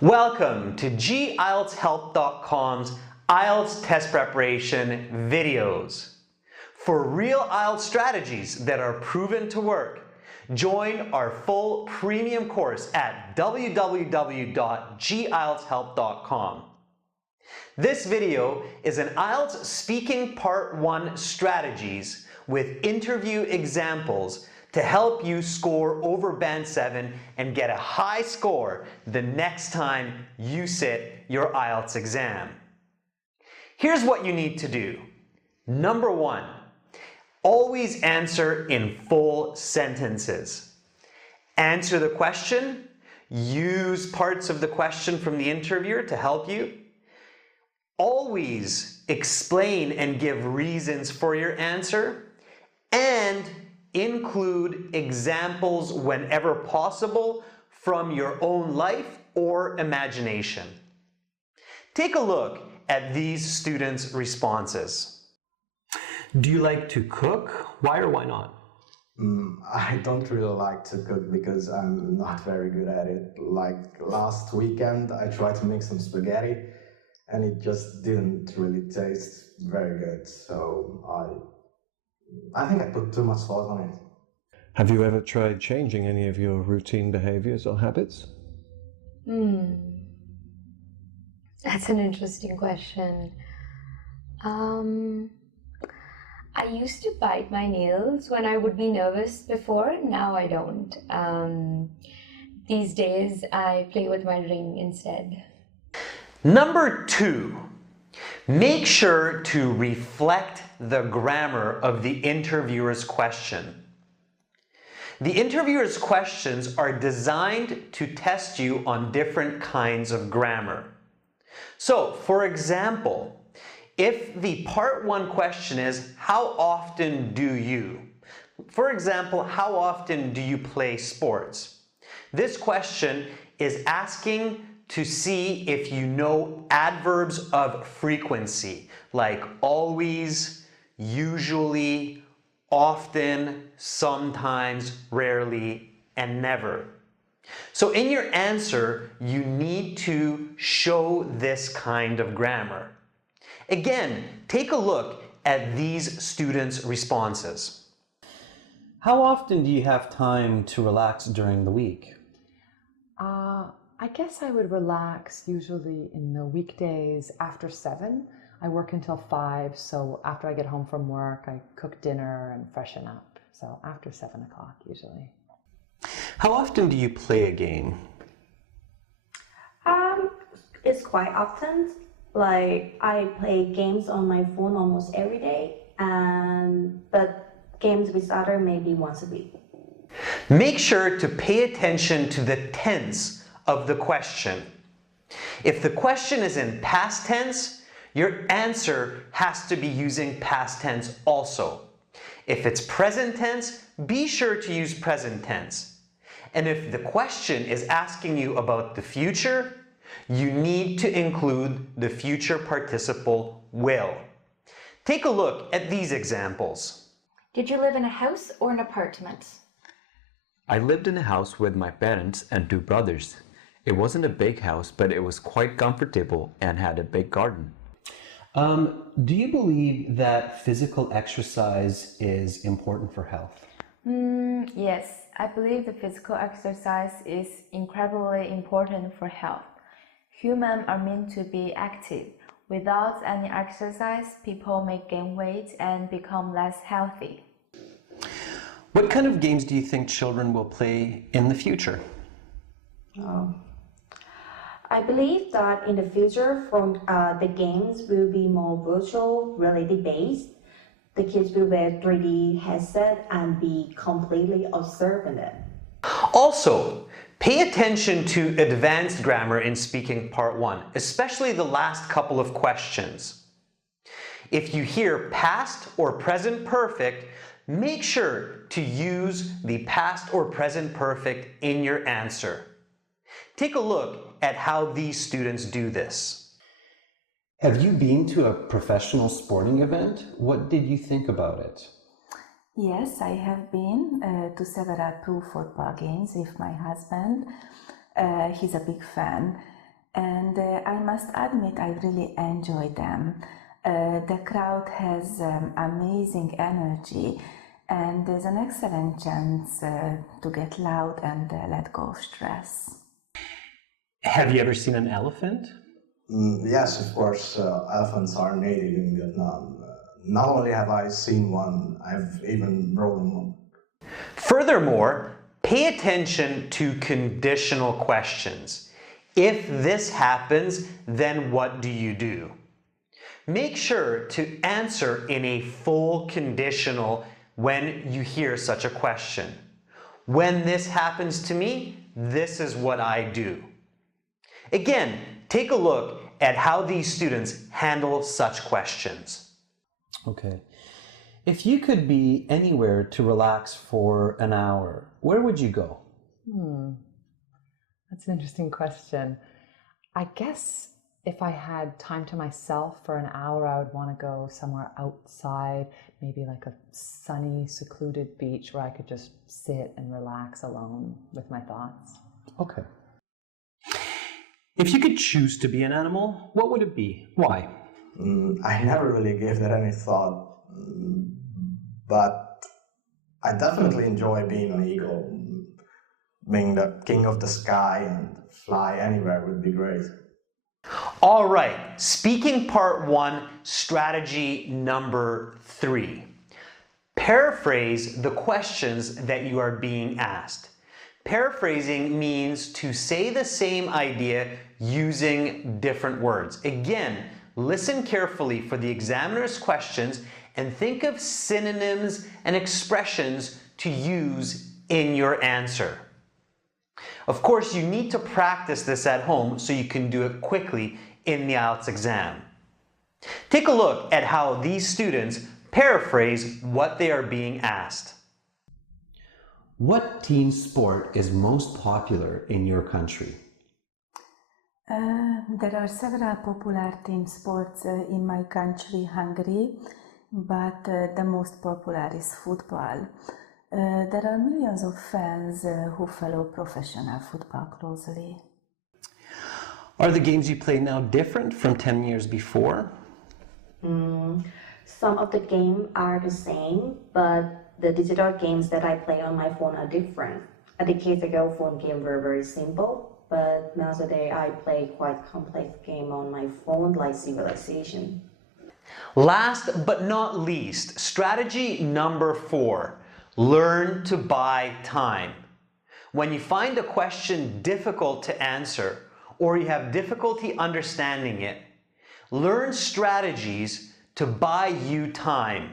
Welcome to IELTShelp.com's IELTS test preparation videos. For real IELTS strategies that are proven to work, join our full premium course at www.IELTShelp.com. This video is an IELTS Speaking Part 1 strategies with interview examples to help you score over Band 7 and get a high score the next time you sit your IELTS exam. Here's what you need to do. Number 1, always answer in full sentences. Answer the question, use parts of the question from the interviewer to help you. Always explain and give reasons for your answer, and include examples whenever possible from your own life or imagination. Take a look at these students' responses. Do you like to cook? Why or why not? I don't really like to cook because I'm not very good at it. Like last weekend, I tried to make some spaghetti and it just didn't really taste very good. So I think I put too much salt on it. Have you ever tried changing any of your routine behaviors or habits? That's an interesting question. I used to bite my nails when I would be nervous before. Now I don't. These days I play with my ring instead. Number 2, make sure to reflect the grammar of the interviewer's question. The interviewer's questions are designed to test you on different kinds of grammar. So, for example, if the part 1 question is, how often do you? For example, how often do you play sports? This question is asking to see if you know adverbs of frequency, like always, usually, often, sometimes, rarely, and never. So in your answer, you need to show this kind of grammar. Again, take a look at these students' responses. How often do you have time to relax during the week? I guess I would relax usually in the weekdays after 7. I work until 5, so after I get home from work, I cook dinner and freshen up. So after 7 o'clock usually. How often do you play a game? It's quite often. Like I play games on my phone almost every day, but games with other maybe once a week. Make sure to pay attention to the tense of the question. If the question is in past tense, your answer has to be using past tense also. If it's present tense, be sure to use present tense. And if the question is asking you about the future, you need to include the future participle will. Take a look at these examples. Did you live in a house or an apartment? I lived in a house with my parents and 2 brothers. It wasn't a big house, but it was quite comfortable and had a big garden. Do you believe that physical exercise is important for health? Yes, I believe the physical exercise is incredibly important for health. Humans are meant to be active. Without any exercise, people may gain weight and become less healthy. What kind of games do you think children will play in the future? I believe that in the future, the games will be more virtual, reality-based. The kids will wear 3D headset and be completely absorbed in it. Also, pay attention to advanced grammar in speaking part 1, especially the last couple of questions. If you hear past or present perfect, make sure to use the past or present perfect in your answer. Take a look at how these students do this. Have you been to a professional sporting event? What did you think about it? Yes, I have been to several pro football games with my husband. He's a big fan. and I must admit I really enjoy them. The crowd has amazing energy, and there's an excellent chance to get loud and let go of stress. Have you ever seen an elephant? Yes, of course, elephants are native in Vietnam. Not only have I seen one, I've even rode one. Furthermore, pay attention to conditional questions. If this happens, then what do you do? Make sure to answer in a full conditional when you hear such a question. When this happens to me, this is what I do. Again, take a look at how these students handle such questions. Okay. If you could be anywhere to relax for an hour, where would you go? That's an interesting question. I guess if I had time to myself for an hour, I would want to go somewhere outside, maybe like a sunny, secluded beach where I could just sit and relax alone with my thoughts. Okay. If you could choose to be an animal, what would it be? Why? I never really gave that any thought, but I definitely enjoy being an eagle. Being the king of the sky and fly anywhere would be great. All right, speaking part 1, strategy number 3. Paraphrase the questions that you are being asked. Paraphrasing means to say the same idea using different words. Again, listen carefully for the examiner's questions and think of synonyms and expressions to use in your answer. Of course, you need to practice this at home so you can do it quickly in the IELTS exam. Take a look at how these students paraphrase what they are being asked. What team sport is most popular in your country? There are several popular team sports in my country, Hungary, but the most popular is football. There are millions of fans who follow professional football closely. Are the games you play now different from 10 years before? Some of the games are the same, but the digital games that I play on my phone are different. A decade ago, phone games were very simple, but nowadays I play quite complex games on my phone like Civilization. Last but not least, strategy number 4. Learn to buy time. When you find a question difficult to answer or you have difficulty understanding it, learn strategies to buy you time.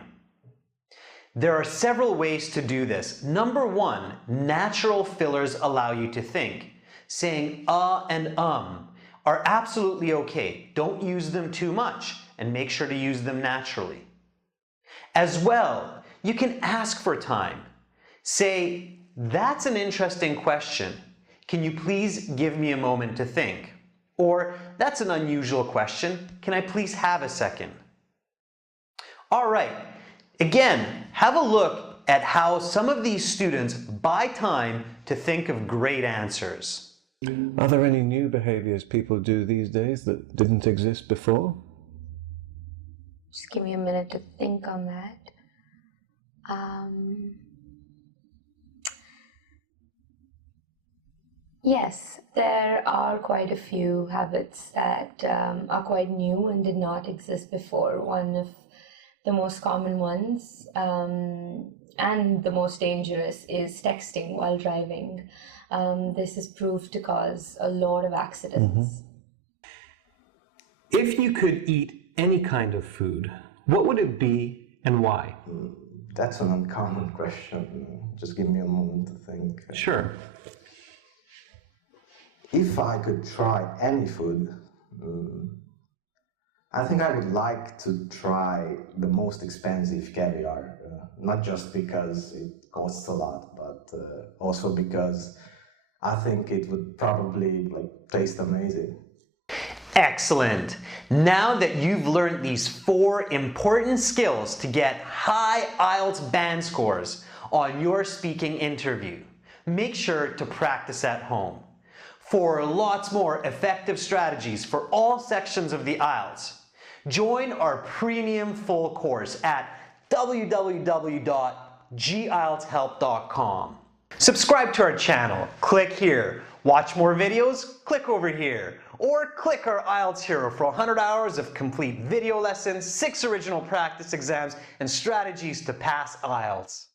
There are several ways to do this. Number 1, natural fillers allow you to think. Saying and are absolutely okay. Don't use them too much and make sure to use them naturally. As well, you can ask for time. Say, that's an interesting question. Can you please give me a moment to think? Or, that's an unusual question. Can I please have a second? All right. Again, have a look at how some of these students buy time to think of great answers. Are there any new behaviours people do these days that didn't exist before? Just give me a minute to think on that. Yes, there are quite a few habits that are quite new and did not exist before. One of the most common ones and the most dangerous is texting while driving. This is proved to cause a lot of accidents. If you could eat any kind of food, what would it be and why? That's an uncommon question. Just give me a moment to think. Sure. If I could try any food, I think I would like to try the most expensive caviar. Not just because it costs a lot, but also because I think it would probably taste amazing. Excellent. Now that you've learned these 4 important skills to get high IELTS band scores on your speaking interview, make sure to practice at home. For lots more effective strategies for all sections of the IELTS, join our premium full course at www.gieltshelp.com. Subscribe to our channel, click here. Watch more videos, click over here. Or click our IELTS Hero for 100 hours of complete video lessons, 6 original practice exams, and strategies to pass IELTS.